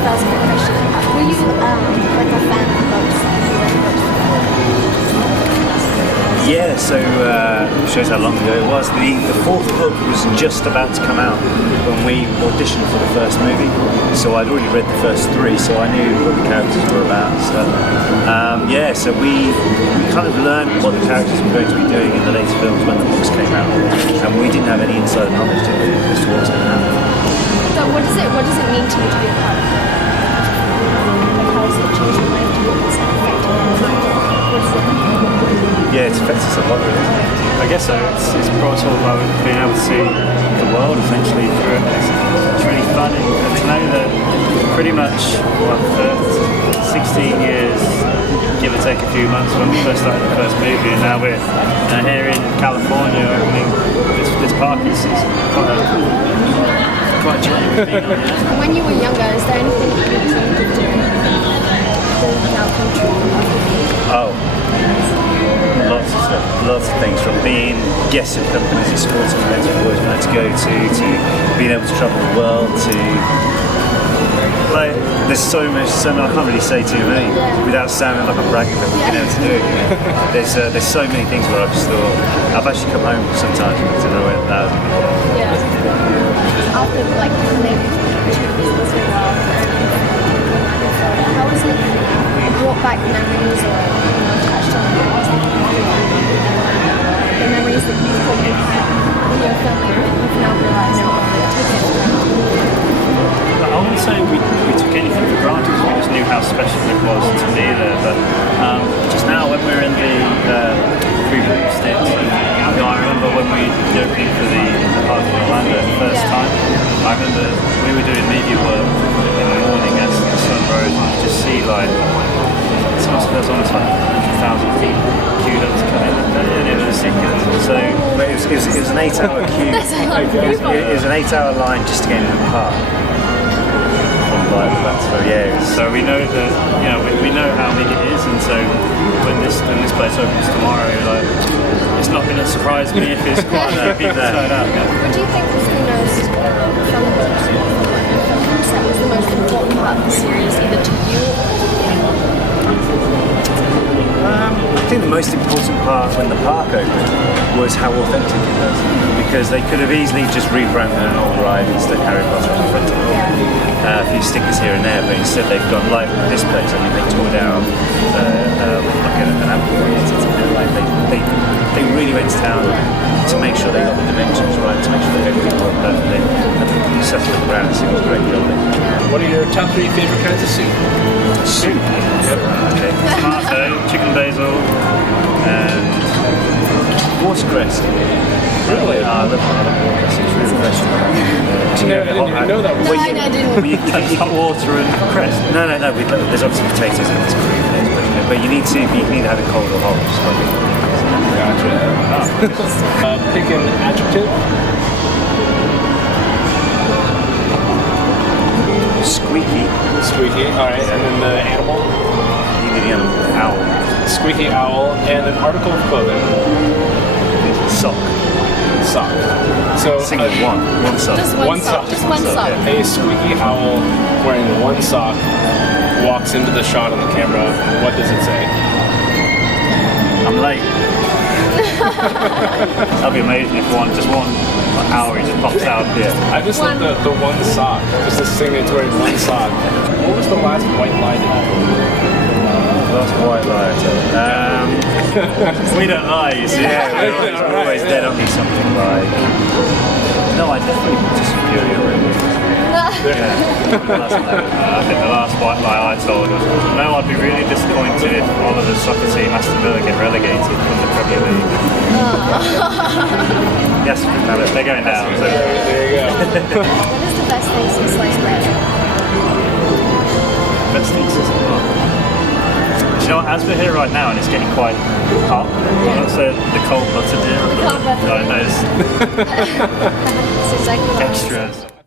that was a good question. Were you like a fan of books? Have you read books before? Yeah, so shows how long ago it was. The fourth book was just about to come out when we auditioned for the first movie. So I'd already read the first three, so I knew what the characters were about and stuff. So we kind of learned what the characters were going to be doing in the later films when the books came out, and we didn't have any inside knowledge as to what was going to happen. So what does it mean to you to be a part of it? Like how has it changed your life? Do you think it's affected your life? What does it mean? Yeah, it's affected us a lot, really. I guess so. It's brought us all about being able to see the world essentially through it. It's really fun and to know that pretty much for 16 years, give or take a few months, when we first started the first movie, and now we're here in California opening this park. It's quite a journey we've been on. Yeah. When you were younger, is there anything that you dreamed of doing that now come true? Oh. Lots of stuff, lots of things, from being guests of companies at sports events we've always wanted to go to being able to travel the world, to like, there's so much, I can't really say too many without sounding like I'm bragging that we've been able to do it. There's so many things where I've just thought, I've actually come home sometimes to know where that. Yeah. After like maybe business as well, how was it brought back memories or touched on the memories that you thought you had in your family that you've now realised took it for granted? I wouldn't say we took anything for granted, we just knew how special it was to be there. But just now, when we were in the pre-release stage, I remember when we did the opening for the park in Orlando the first time. I remember we were doing media work in the morning as the sun rose, and you just see like there's almost like 100,000 people queued up to come in, and it was ridiculous. So it was an 8-hour queue. It was an 8-hour line just to get into the park. So we know that we know how big it is, and so when this place opens tomorrow, like, it's not going to surprise me if it's quite people turn up. What do you think was the most from the books that was the most important part of the series, either to you or I think the most important part when the park opened was how authentic it was, because they could have easily just rebranded an old ride and stuck Harry Potter on the front of it. A few stickers here and there, but instead they've gone like this place. I mean, they tore down like an amphitheatre. Like they really went to town to make sure they got the dimensions right, to make sure that everything worked perfectly. I think you sat on the ground and see what a great job. What are your top 3 favorite kinds of soup? Soup. Yep. Okay. Tomato, chicken basil, and watercress. Really? I love watercress. It's really refreshing. I didn't even know that was. No, I didn't. You can hot water and cress. No. There's obviously potatoes and it's cream in it, but you need to have it cold or hot. Gotcha. Pick an adjective. Squeaky. Squeaky. All right, and then the animal. You need the animal. Owl. Squeaky owl, and an article of clothing. Sock. Sock. So Single one sock. Just one sock. Just one sock. A squeaky owl wearing one sock walks into the shot on the camera. What does it say? I'm late. That'd be amazing if just one hour he just pops out. Yeah. I just love the one sock. Just this thing that's wearing one sock. What was the last white lie that you told? Last white lie. We don't lie, you see. Yeah, we're always dead on me something like. No, I definitely just infuriated. Yeah. I think the last white lie I told was, no, I'd be really disappointed if Oliver's soccer team, Aston Villa, get relegated from the Premier League. Yes, they're going down. So. There you go. What is the best thing since sliced bread? Best thing since Do you know what, as we're here right now and it's getting quite hot, I'm not saying the cold butter deal. Cold butter. I know. It's exactly what I was saying. Extras.